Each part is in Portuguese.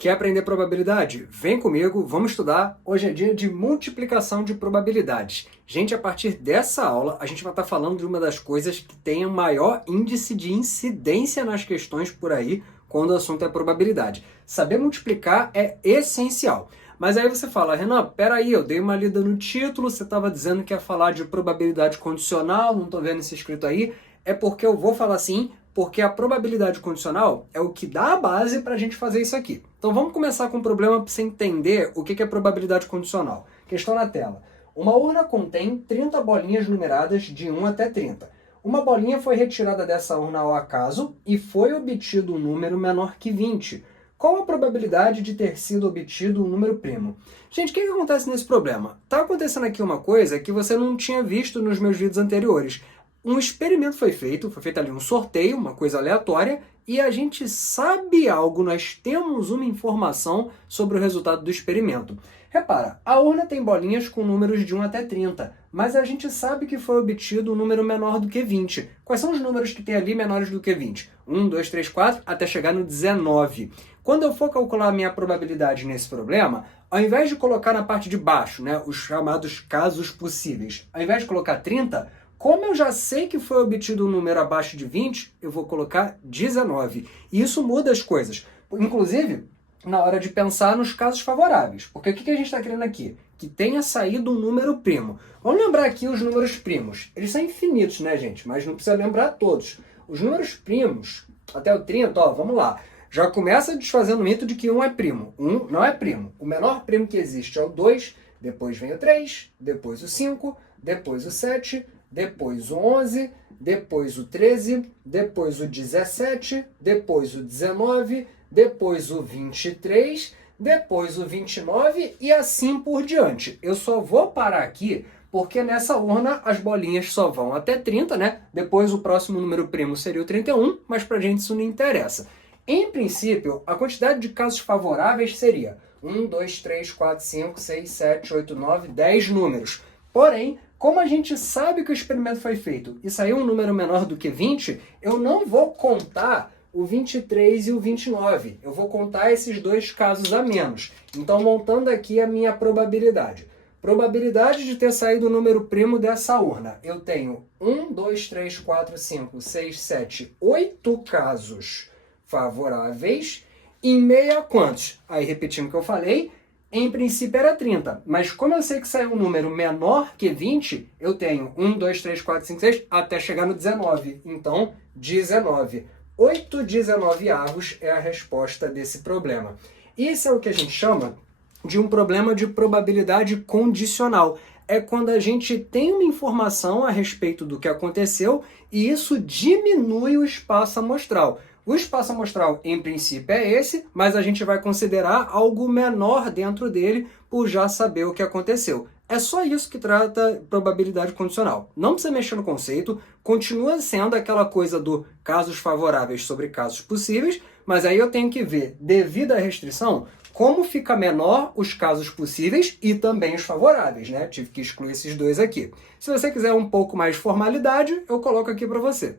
Quer aprender probabilidade? Vem comigo, vamos estudar. Hoje é dia de multiplicação de probabilidades. Gente, a partir dessa aula, a gente vai estar falando de uma das coisas que tem o maior índice de incidência nas questões por aí, quando o assunto é probabilidade. Saber multiplicar é essencial. Mas aí você fala, Renan, peraí, eu dei uma lida no título, você estava dizendo que ia falar de probabilidade condicional, não estou vendo isso escrito aí. É porque eu vou falar assim, porque a probabilidade condicional é o que dá a base para a gente fazer isso aqui. Então vamos começar com um problema para você entender o que é probabilidade condicional. Questão na tela. Uma urna contém 30 bolinhas numeradas de 1 até 30. Uma bolinha foi retirada dessa urna ao acaso e foi obtido um número menor que 20. Qual a probabilidade de ter sido obtido um número primo? Gente, o que acontece nesse problema? Está acontecendo aqui uma coisa que você não tinha visto nos meus vídeos anteriores. Um experimento foi feito ali um sorteio, uma coisa aleatória, e a gente sabe algo, nós temos uma informação sobre o resultado do experimento. Repara, a urna tem bolinhas com números de 1 até 30, mas a gente sabe que foi obtido um número menor do que 20. Quais são os números que tem ali menores do que 20? 1, 2, 3, 4, até chegar no 19. Quando eu for calcular a minha probabilidade nesse problema, ao invés de colocar na parte de baixo, os chamados casos possíveis, ao invés de colocar 30, como eu já sei que foi obtido um número abaixo de 20, eu vou colocar 19. E isso muda as coisas. Inclusive, na hora de pensar nos casos favoráveis. Porque o que a gente está querendo aqui? Que tenha saído um número primo. Vamos lembrar aqui os números primos. Eles são infinitos, né, gente? Mas não precisa lembrar todos. Os números primos, até o 30, vamos lá. Já começa desfazendo o mito de que 1 é primo. 1 não é primo. O menor primo que existe é o 2, depois vem o 3, depois o 5, depois o 7... depois o 11, depois o 13, depois o 17, depois o 19, depois o 23, depois o 29 e assim por diante. Eu só vou parar aqui porque nessa urna as bolinhas só vão até 30, né? Depois o próximo número primo seria o 31, mas pra gente isso não interessa. Em princípio, a quantidade de casos favoráveis seria 1, 2, 3, 4, 5, 6, 7, 8, 9, 10 números. Porém, como a gente sabe que o experimento foi feito e saiu um número menor do que 20, eu não vou contar o 23 e o 29. Eu vou contar esses dois casos a menos. Então, montando aqui a minha probabilidade. Probabilidade de ter saído o número primo dessa urna. Eu tenho 1, 2, 3, 4, 5, 6, 7, 8 casos favoráveis. Em meio a quantos? Aí, repetindo o que eu falei, em princípio era 30, mas como eu sei que saiu um número menor que 20, eu tenho 1, 2, 3, 4, 5, 6, até chegar no 19. Então, 19. 8 19avos é a resposta desse problema. Isso é o que a gente chama de um problema de probabilidade condicional. É quando a gente tem uma informação a respeito do que aconteceu e isso diminui o espaço amostral. O espaço amostral, em princípio, é esse, mas a gente vai considerar algo menor dentro dele por já saber o que aconteceu. É só isso que trata probabilidade condicional. Não precisa mexer no conceito, continua sendo aquela coisa do casos favoráveis sobre casos possíveis, mas aí eu tenho que ver, devido à restrição, como fica menor os casos possíveis e também os favoráveis, né? Tive que excluir esses dois aqui. Se você quiser um pouco mais de formalidade, eu coloco aqui para você.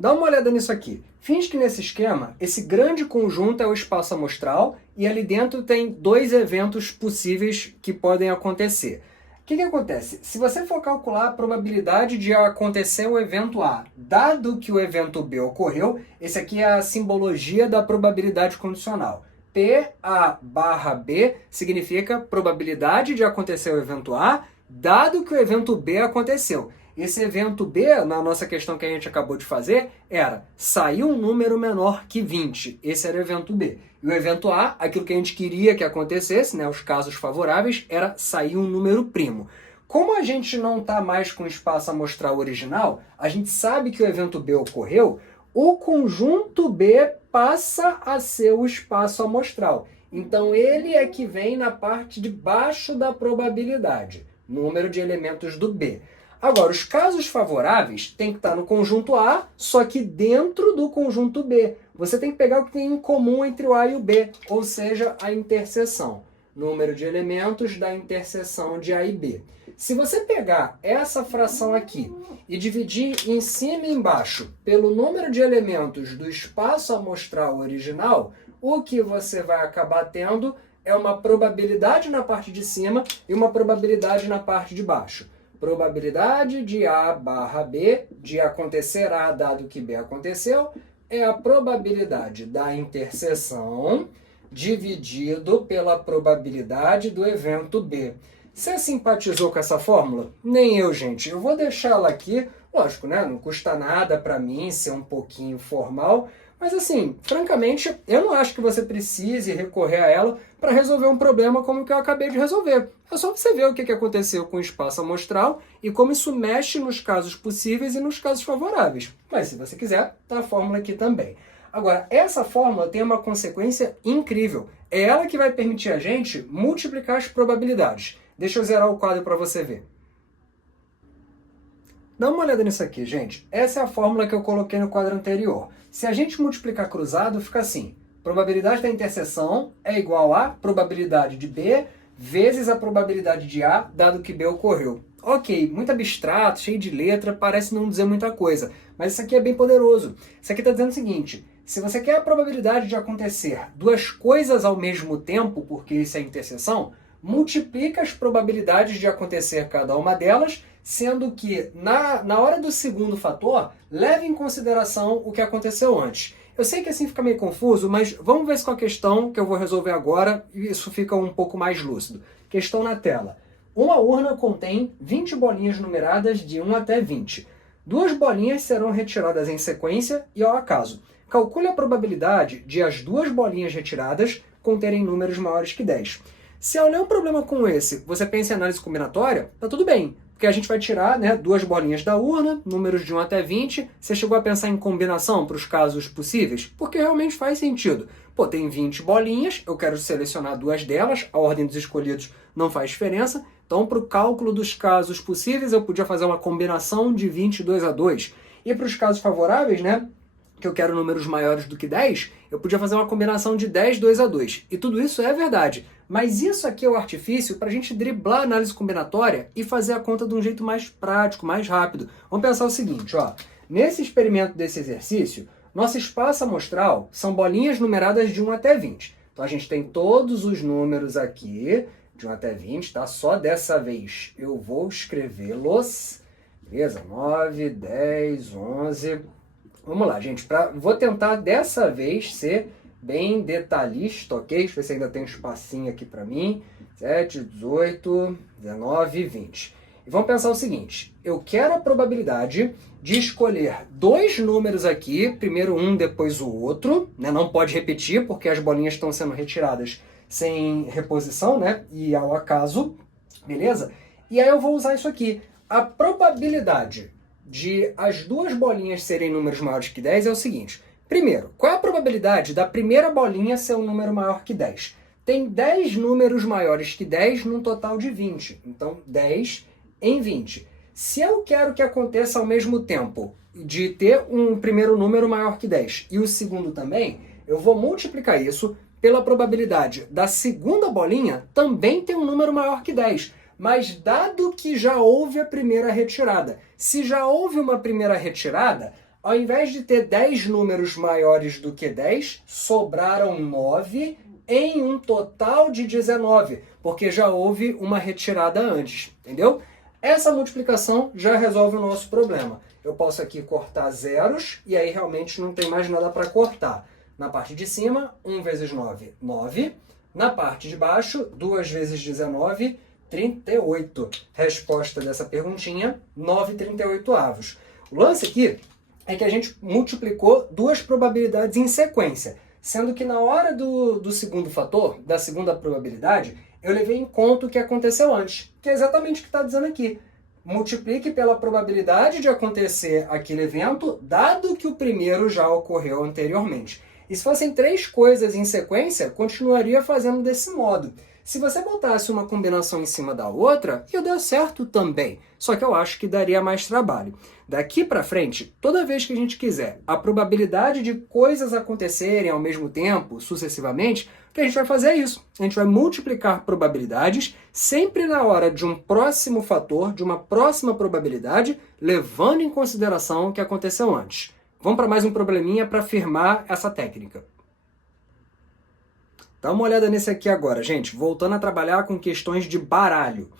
Dá uma olhada nisso aqui. Finge que nesse esquema, esse grande conjunto é o espaço amostral e ali dentro tem dois eventos possíveis que podem acontecer. O que acontece? Se você for calcular a probabilidade de acontecer o evento A, dado que o evento B ocorreu, esse aqui é a simbologia da probabilidade condicional. PA barra B significa probabilidade de acontecer o evento A, dado que o evento B aconteceu. Esse evento B, na nossa questão que a gente acabou de fazer, era saiu um número menor que 20. Esse era o evento B. E o evento A, aquilo que a gente queria que acontecesse, os casos favoráveis, era sair um número primo. Como a gente não está mais com o espaço amostral original, a gente sabe que o evento B ocorreu, o conjunto B passa a ser o espaço amostral. Então ele é que vem na parte de baixo da probabilidade, número de elementos do B. Agora, os casos favoráveis têm que estar no conjunto A, só que dentro do conjunto B. Você tem que pegar o que tem em comum entre o A e o B, ou seja, a interseção. Número de elementos da interseção de A e B. Se você pegar essa fração aqui e dividir em cima e embaixo pelo número de elementos do espaço amostral original, o que você vai acabar tendo é uma probabilidade na parte de cima e uma probabilidade na parte de baixo. Probabilidade de A barra B de acontecer A dado que B aconteceu é a probabilidade da interseção dividido pela probabilidade do evento B. Você simpatizou com essa fórmula? Nem eu, gente. Eu vou deixá-la aqui, lógico, né? Não custa nada para mim ser um pouquinho formal, mas assim, francamente, eu não acho que você precise recorrer a ela para resolver um problema como o que eu acabei de resolver. É só você ver o que aconteceu com o espaço amostral e como isso mexe nos casos possíveis e nos casos favoráveis. Mas se você quiser, tá a fórmula aqui também. Agora, essa fórmula tem uma consequência incrível. É ela que vai permitir a gente multiplicar as probabilidades. Deixa eu zerar o quadro para você ver. Dá uma olhada nisso aqui, gente. Essa é a fórmula que eu coloquei no quadro anterior. Se a gente multiplicar cruzado, fica assim. Probabilidade da interseção é igual a probabilidade de B vezes a probabilidade de A, dado que B ocorreu. Ok, muito abstrato, cheio de letra, parece não dizer muita coisa. Mas isso aqui é bem poderoso. Isso aqui está dizendo o seguinte: se você quer a probabilidade de acontecer duas coisas ao mesmo tempo, porque isso é interseção, multiplica as probabilidades de acontecer cada uma delas, sendo que na hora do segundo fator, leve em consideração o que aconteceu antes. Eu sei que assim fica meio confuso, mas vamos ver se com a questão que eu vou resolver agora, isso fica um pouco mais lúcido. Questão na tela. Uma urna contém 20 bolinhas numeradas de 1 até 20. Duas bolinhas serão retiradas em sequência e ao acaso. Calcule a probabilidade de as duas bolinhas retiradas conterem números maiores que 10. Se ao ler um problema como esse, você pensa em análise combinatória, tá tudo bem. Porque a gente vai tirar, né, duas bolinhas da urna, números de 1 até 20. Você chegou a pensar em combinação para os casos possíveis? Porque realmente faz sentido. Pô, tem 20 bolinhas, eu quero selecionar duas delas, a ordem dos escolhidos não faz diferença. Então, para o cálculo dos casos possíveis, eu podia fazer uma combinação de 22 a 2. E para os casos favoráveis, né, que eu quero números maiores do que 10, eu podia fazer uma combinação de 10, 2 a 2. E tudo isso é verdade. Mas isso aqui é o artifício para a gente driblar a análise combinatória e fazer a conta de um jeito mais prático, mais rápido. Vamos pensar o seguinte, ó. Nesse experimento desse exercício, nosso espaço amostral são bolinhas numeradas de 1 até 20. Então a gente tem todos os números aqui, de 1 até 20, tá? Só dessa vez eu vou escrevê-los. Beleza? 9, 10, 11... Vamos lá, gente. Vou tentar dessa vez ser bem detalhista, ok? Deixa eu ver se ainda tem um espacinho aqui para mim. 7, 18, 19, 20. E vamos pensar o seguinte. Eu quero a probabilidade de escolher dois números aqui. Primeiro um, depois o outro. Né? Não pode repetir, porque as bolinhas estão sendo retiradas sem reposição, né? E ao acaso. Beleza? E aí eu vou usar isso aqui. A probabilidade de as duas bolinhas serem números maiores que 10 é o seguinte. Primeiro, qual é a probabilidade da primeira bolinha ser um número maior que 10? Tem 10 números maiores que 10 num total de 20. Então, 10 em 20. Se eu quero que aconteça ao mesmo tempo de ter um primeiro número maior que 10 e o segundo também, eu vou multiplicar isso pela probabilidade da segunda bolinha também ter um número maior que 10. Mas dado que já houve a primeira retirada, se já houve uma primeira retirada, ao invés de ter 10 números maiores do que 10, sobraram 9 em um total de 19, porque já houve uma retirada antes, entendeu? Essa multiplicação já resolve o nosso problema. Eu posso aqui cortar zeros e aí realmente não tem mais nada para cortar. Na parte de cima, 1 vezes 9, 9. Na parte de baixo, 2 vezes 19, 38. Resposta dessa perguntinha, 9/38. O lance aqui é que a gente multiplicou duas probabilidades em sequência, sendo que na hora do segundo fator, da segunda probabilidade, eu levei em conta o que aconteceu antes, que é exatamente o que está dizendo aqui. Multiplique pela probabilidade de acontecer aquele evento, dado que o primeiro já ocorreu anteriormente. E se fossem três coisas em sequência, continuaria fazendo desse modo. Se você botasse uma combinação em cima da outra, ia dar certo também. Só que eu acho que daria mais trabalho. Daqui para frente, toda vez que a gente quiser a probabilidade de coisas acontecerem ao mesmo tempo, sucessivamente, o que a gente vai fazer é isso. A gente vai multiplicar probabilidades sempre na hora de um próximo fator, de uma próxima probabilidade, levando em consideração o que aconteceu antes. Vamos para mais um probleminha para afirmar essa técnica. Dá uma olhada nesse aqui agora, gente. Voltando a trabalhar com questões de baralho.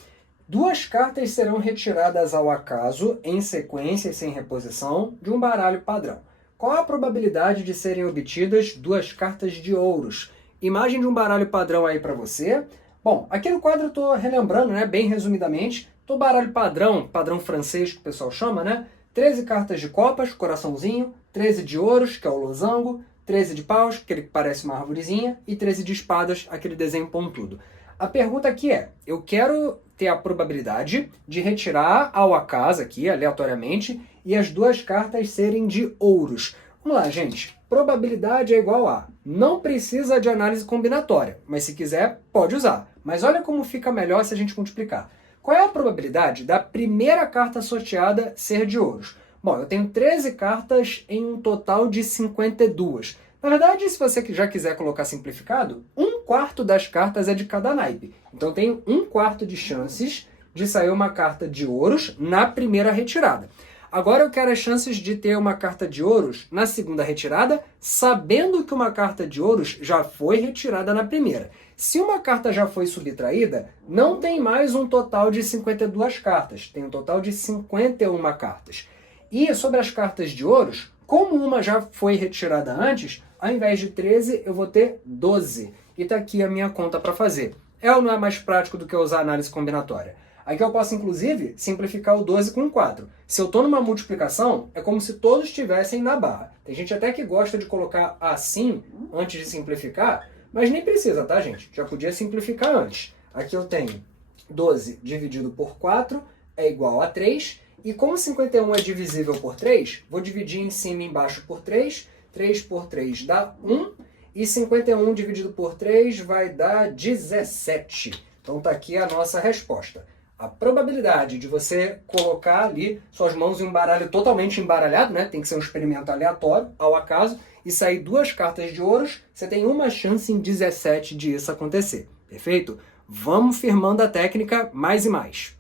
Duas cartas serão retiradas ao acaso, em sequência e sem reposição, de um baralho padrão. Qual a probabilidade de serem obtidas duas cartas de ouros? Imagem de um baralho padrão aí para você. Bom, aqui no quadro eu estou relembrando, né, bem resumidamente, do baralho padrão, padrão francês que o pessoal chama, né? 13 cartas de copas, coraçãozinho, 13 de ouros, que é o losango, 13 de paus, aquele que parece uma arvorezinha, e 13 de espadas, aquele desenho pontudo. A pergunta aqui é, eu quero ter a probabilidade de retirar ao acaso aqui, aleatoriamente, e as duas cartas serem de ouros. Vamos lá, gente. Probabilidade é igual a... Não precisa de análise combinatória, mas se quiser, pode usar. Mas olha como fica melhor se a gente multiplicar. Qual é a probabilidade da primeira carta sorteada ser de ouros? Bom, eu tenho 13 cartas em um total de 52. Na verdade, se você já quiser colocar simplificado, 1/4 das cartas é de cada naipe. Então, eu tenho 1/4 de chances de sair uma carta de ouros na primeira retirada. Agora, eu quero as chances de ter uma carta de ouros na segunda retirada, sabendo que uma carta de ouros já foi retirada na primeira. Se uma carta já foi subtraída, não tem mais um total de 52 cartas, tem um total de 51 cartas. E sobre as cartas de ouros, como uma já foi retirada antes, ao invés de 13, eu vou ter 12. E está aqui a minha conta para fazer. É ou não é mais prático do que usar análise combinatória? Aqui eu posso, inclusive, simplificar o 12 com 4. Se eu estou numa multiplicação, é como se todos estivessem na barra. Tem gente até que gosta de colocar assim, antes de simplificar, mas nem precisa, tá, gente? Já podia simplificar antes. Aqui eu tenho 12 dividido por 4 é igual a 3. E como 51 é divisível por 3, vou dividir em cima e embaixo por 3. 3 por 3 dá 1. E 51 dividido por 3 vai dar 17. Então tá aqui a nossa resposta. A probabilidade de você colocar ali suas mãos em um baralho totalmente embaralhado, né? Tem que ser um experimento aleatório, ao acaso, e sair duas cartas de ouros, você tem uma chance em 17 de isso acontecer. Perfeito? Vamos firmando a técnica mais e mais.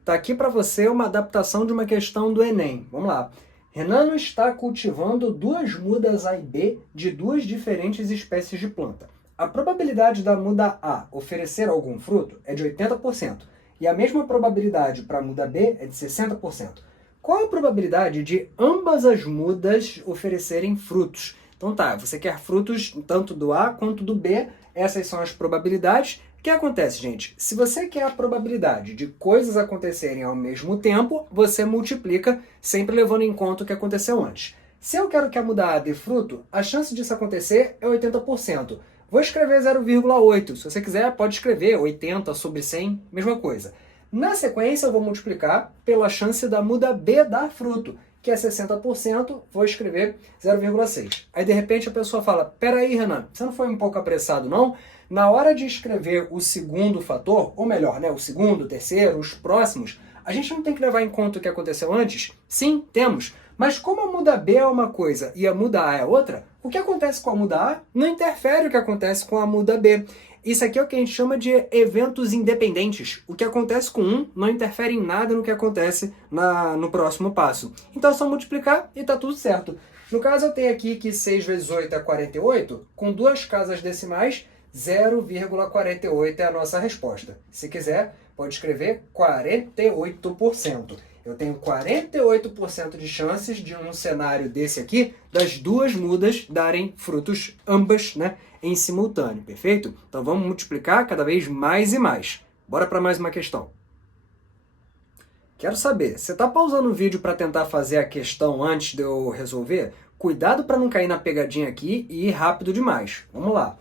Está aqui para você uma adaptação de uma questão do Enem. Vamos lá. Renano está cultivando duas mudas A e B de duas diferentes espécies de planta. A probabilidade da muda A oferecer algum fruto é de 80%, e a mesma probabilidade para a muda B é de 60%. Qual a probabilidade de ambas as mudas oferecerem frutos? Então tá, você quer frutos tanto do A quanto do B, essas são as probabilidades. O que acontece, gente? Se você quer a probabilidade de coisas acontecerem ao mesmo tempo, você multiplica, sempre levando em conta o que aconteceu antes. Se eu quero que a muda A dê fruto, a chance disso acontecer é 80%. Vou escrever 0,8. Se você quiser, pode escrever 80 sobre 100, mesma coisa. Na sequência, eu vou multiplicar pela chance da muda B dar fruto, que é 60%, vou escrever 0,6. Aí, de repente, a pessoa fala, peraí, Renan, você não foi um pouco apressado, não? Na hora de escrever o segundo fator, ou melhor, né, o segundo, o terceiro, os próximos, a gente não tem que levar em conta o que aconteceu antes? Sim, temos. Mas como a muda B é uma coisa e a muda A é outra, o que acontece com a muda A não interfere o que acontece com a muda B. Isso aqui é o que a gente chama de eventos independentes. O que acontece com um não interfere em nada no que acontece no próximo passo. Então é só multiplicar e está tudo certo. No caso, eu tenho aqui que 6 vezes 8 é 48, com duas casas decimais, 0,48 é a nossa resposta. Se quiser, pode escrever 48%. Eu tenho 48% de chances de um cenário desse aqui, das duas mudas darem frutos ambas, né, em simultâneo, perfeito? Então vamos multiplicar cada vez mais e mais. Bora para mais uma questão. Quero saber, você está pausando o vídeo para tentar fazer a questão antes de eu resolver? Cuidado para não cair na pegadinha aqui e ir rápido demais. Vamos lá.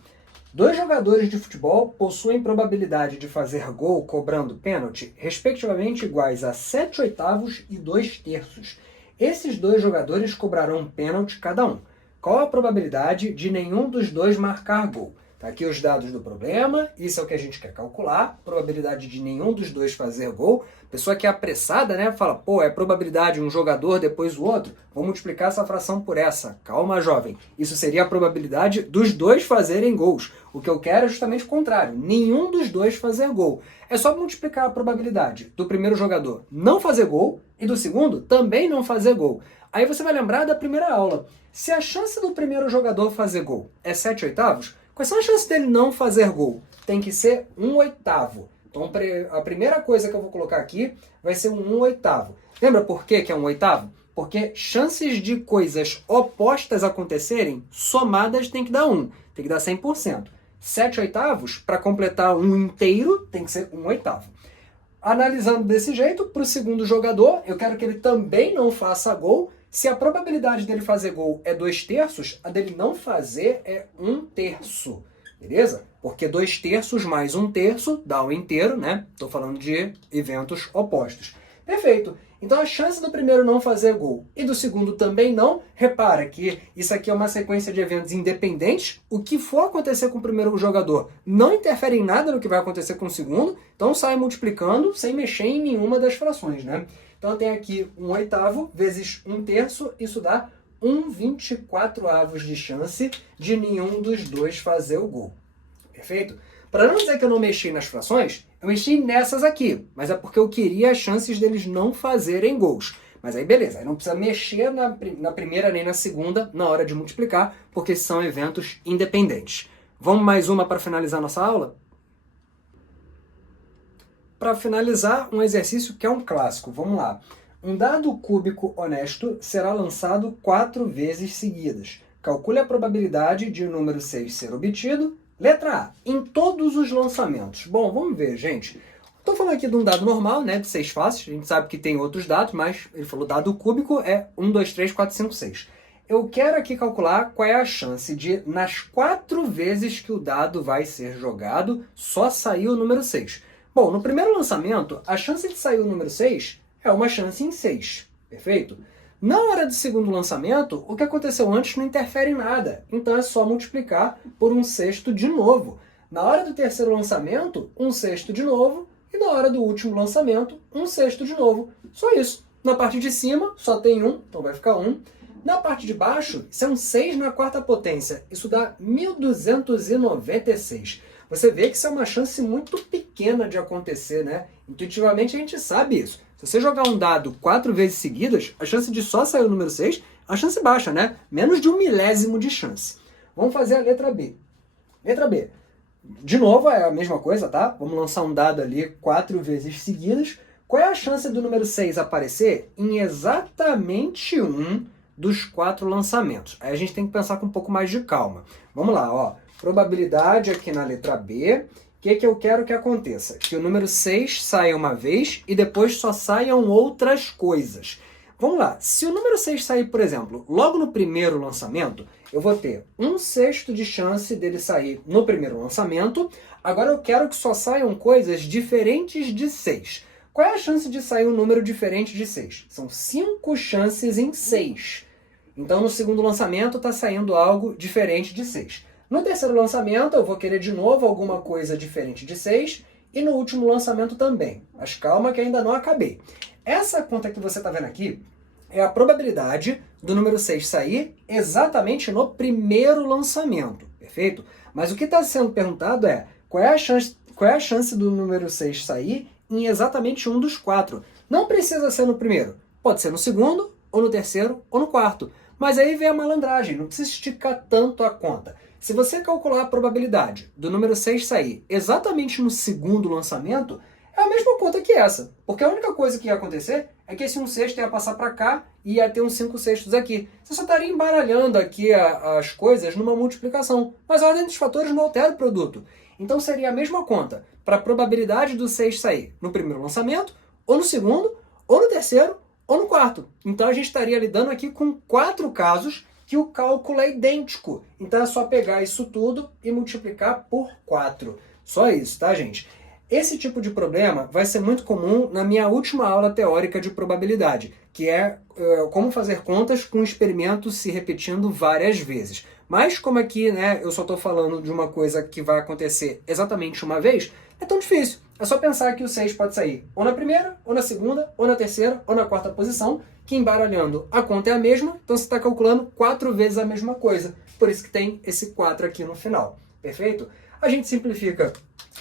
Dois jogadores de futebol possuem probabilidade de fazer gol cobrando pênalti, respectivamente iguais a 7/8 e 2/3. Esses dois jogadores cobrarão um pênalti cada um. Qual a probabilidade de nenhum dos dois marcar gol? Tá aqui os dados do problema, isso é o que a gente quer calcular, probabilidade de nenhum dos dois fazer gol. Pessoa que é apressada, né, fala, pô, é probabilidade um jogador depois o outro, vou multiplicar essa fração por essa. Calma, jovem, isso seria a probabilidade dos dois fazerem gols. O que eu quero é justamente o contrário, nenhum dos dois fazer gol. É só multiplicar a probabilidade do primeiro jogador não fazer gol e do segundo também não fazer gol. Aí você vai lembrar da primeira aula. Se a chance do primeiro jogador fazer gol é 7/8, quais são as chances dele não fazer gol? Tem que ser 1/8. Então a primeira coisa que eu vou colocar aqui vai ser um 1/8. Lembra por que é 1/8? Porque chances de coisas opostas acontecerem, somadas tem que dar 1. Tem que dar 100%. 7/8, para completar um inteiro, tem que ser 1/8. Analisando desse jeito, para o segundo jogador, eu quero que ele também não faça gol. Se a probabilidade dele fazer gol é 2/3, a dele não fazer é 1/3. Beleza? Porque 2/3 mais 1/3 dá um inteiro, né? Estou falando de eventos opostos. Perfeito. Então a chance do primeiro não fazer gol e do segundo também não, repara que isso aqui é uma sequência de eventos independentes, o que for acontecer com o primeiro jogador não interfere em nada no que vai acontecer com o segundo, então sai multiplicando sem mexer em nenhuma das frações, né? Então tem aqui 1/8 vezes 1/3, isso dá 1/24 de chance de nenhum dos dois fazer o gol. Perfeito? Para não dizer que eu não mexi nas frações, eu mexi nessas aqui, mas é porque eu queria as chances deles não fazerem gols. Mas aí beleza, aí não precisa mexer na primeira nem na segunda na hora de multiplicar, porque são eventos independentes. Vamos mais uma para finalizar nossa aula? Para finalizar, um exercício que é um clássico. Vamos lá. Um dado cúbico honesto será lançado 4 vezes seguidas. Calcule a probabilidade de o número 6 ser obtido. Letra A, em todos os lançamentos. Bom, vamos ver, gente. Estou falando aqui de um dado normal, né, de 6 faces. A gente sabe que tem outros dados, mas ele falou dado cúbico é 1, 2, 3, 4, 5, 6. Eu quero aqui calcular qual é a chance de, nas 4 vezes que o dado vai ser jogado, só sair o número 6. Bom, no primeiro lançamento, a chance de sair o número 6 é uma chance em 6. Perfeito? Na hora do segundo lançamento, o que aconteceu antes não interfere em nada. Então é só multiplicar por 1/6 de novo. Na hora do terceiro lançamento, 1/6 de novo. E na hora do último lançamento, 1/6 de novo. Só isso. Na parte de cima, só tem 1, então vai ficar 1. Na parte de baixo, isso é um 6 na quarta potência. Isso dá 1.296. Você vê que isso é uma chance muito pequena de acontecer, né? Intuitivamente a gente sabe isso. Se você jogar um dado 4 vezes seguidas, a chance de só sair o número 6 é uma chance baixa, né? Menos de 1 milésimo de chance. Vamos fazer a letra B. Letra B. De novo, é a mesma coisa, tá? Vamos lançar um dado ali 4 vezes seguidas. Qual é a chance do número 6 aparecer em exatamente um dos 4 lançamentos? Aí a gente tem que pensar com um pouco mais de calma. Vamos lá, ó. Probabilidade aqui na letra B. O que eu quero que aconteça? Que o número 6 saia uma vez e depois só saiam outras coisas. Vamos lá, se o número 6 sair, por exemplo, logo no primeiro lançamento, eu vou ter 1/6 de chance dele sair no primeiro lançamento. Agora eu quero que só saiam coisas diferentes de 6. Qual é a chance de sair um número diferente de 6? São 5 chances em 6. Então no segundo lançamento está saindo algo diferente de 6. No terceiro lançamento, eu vou querer de novo alguma coisa diferente de 6, e no último lançamento também. Mas calma que ainda não acabei. Essa conta que você está vendo aqui é a probabilidade do número 6 sair exatamente no primeiro lançamento, perfeito? Mas o que está sendo perguntado é qual é a chance do número 6 sair em exatamente um dos 4. Não precisa ser no primeiro, pode ser no segundo, ou no terceiro, ou no quarto. Mas aí vem a malandragem, não precisa esticar tanto a conta. Se você calcular a probabilidade do número 6 sair exatamente no segundo lançamento, é a mesma conta que essa. Porque a única coisa que ia acontecer é que esse 1/6 ia passar para cá e ia ter uns 5/6 aqui. Você só estaria embaralhando aqui as coisas numa multiplicação. Mas a ordem dos fatores não altera o produto. Então seria a mesma conta para a probabilidade do 6 sair no primeiro lançamento, ou no segundo, ou no terceiro, ou no quarto. Então a gente estaria lidando aqui com 4 casos que o cálculo é idêntico. Então é só pegar isso tudo e multiplicar por 4. Só isso, tá, gente? Esse tipo de problema vai ser muito comum na minha última aula teórica de probabilidade, que é como fazer contas com experimentos se repetindo várias vezes. Mas como aqui, né, eu só estou falando de uma coisa que vai acontecer exatamente uma vez, é tão difícil. É só pensar que o 6 pode sair ou na primeira, ou na segunda, ou na terceira, ou na quarta posição, que embaralhando a conta é a mesma, então você está calculando 4 vezes a mesma coisa. Por isso que tem esse 4 aqui no final. Perfeito? A gente simplifica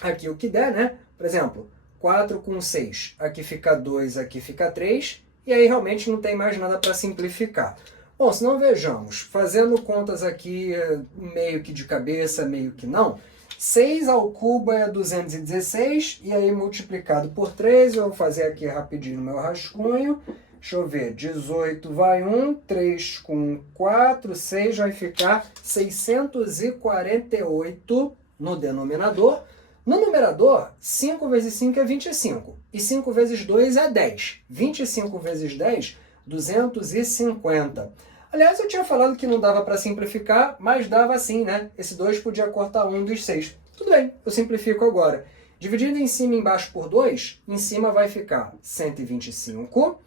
aqui o que der, né? Por exemplo, 4 com 6, aqui fica 2, aqui fica 3, e aí realmente não tem mais nada para simplificar. Bom, se não vejamos, fazendo contas aqui meio que de cabeça, meio que não, 6 ao cubo é 216, e aí multiplicado por 3, eu vou fazer aqui rapidinho no meu rascunho, deixa eu ver, 18 vai 1, 3 com 4, 6 vai ficar 648 no denominador. No numerador, 5 vezes 5 é 25, e 5 vezes 2 é 10. 25 vezes 10, 250. Aliás, eu tinha falado que não dava para simplificar, mas dava sim, né? Esse 2 podia cortar um dos 6. Tudo bem, eu simplifico agora. Dividindo em cima e embaixo por 2, em cima vai ficar 125,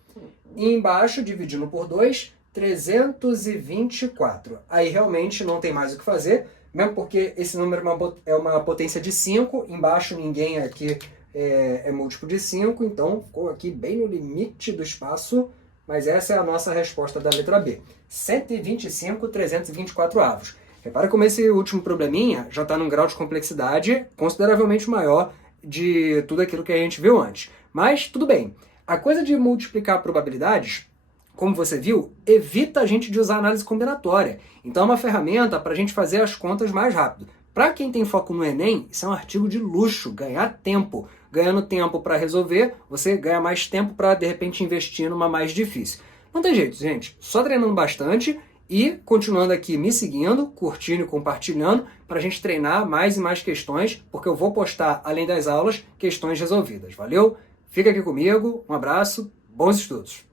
e embaixo, dividindo por 2, 324. Aí realmente não tem mais o que fazer, mesmo porque esse número é uma potência de 5, embaixo ninguém aqui é múltiplo de 5, então ficou aqui bem no limite do espaço, mas essa é a nossa resposta da letra B. 125, 324 avos. Repara como esse último probleminha já está num grau de complexidade consideravelmente maior de tudo aquilo que a gente viu antes. Mas tudo bem. A coisa de multiplicar probabilidades, como você viu, evita a gente de usar análise combinatória. Então é uma ferramenta para a gente fazer as contas mais rápido. Para quem tem foco no Enem, isso é um artigo de luxo, ganhar tempo. Ganhando tempo para resolver, você ganha mais tempo para, de repente, investir numa mais difícil. Não tem jeito, gente. Só treinando bastante e continuando aqui me seguindo, curtindo e compartilhando para a gente treinar mais e mais questões, porque eu vou postar, além das aulas, questões resolvidas. Valeu? Fica aqui comigo, um abraço, bons estudos!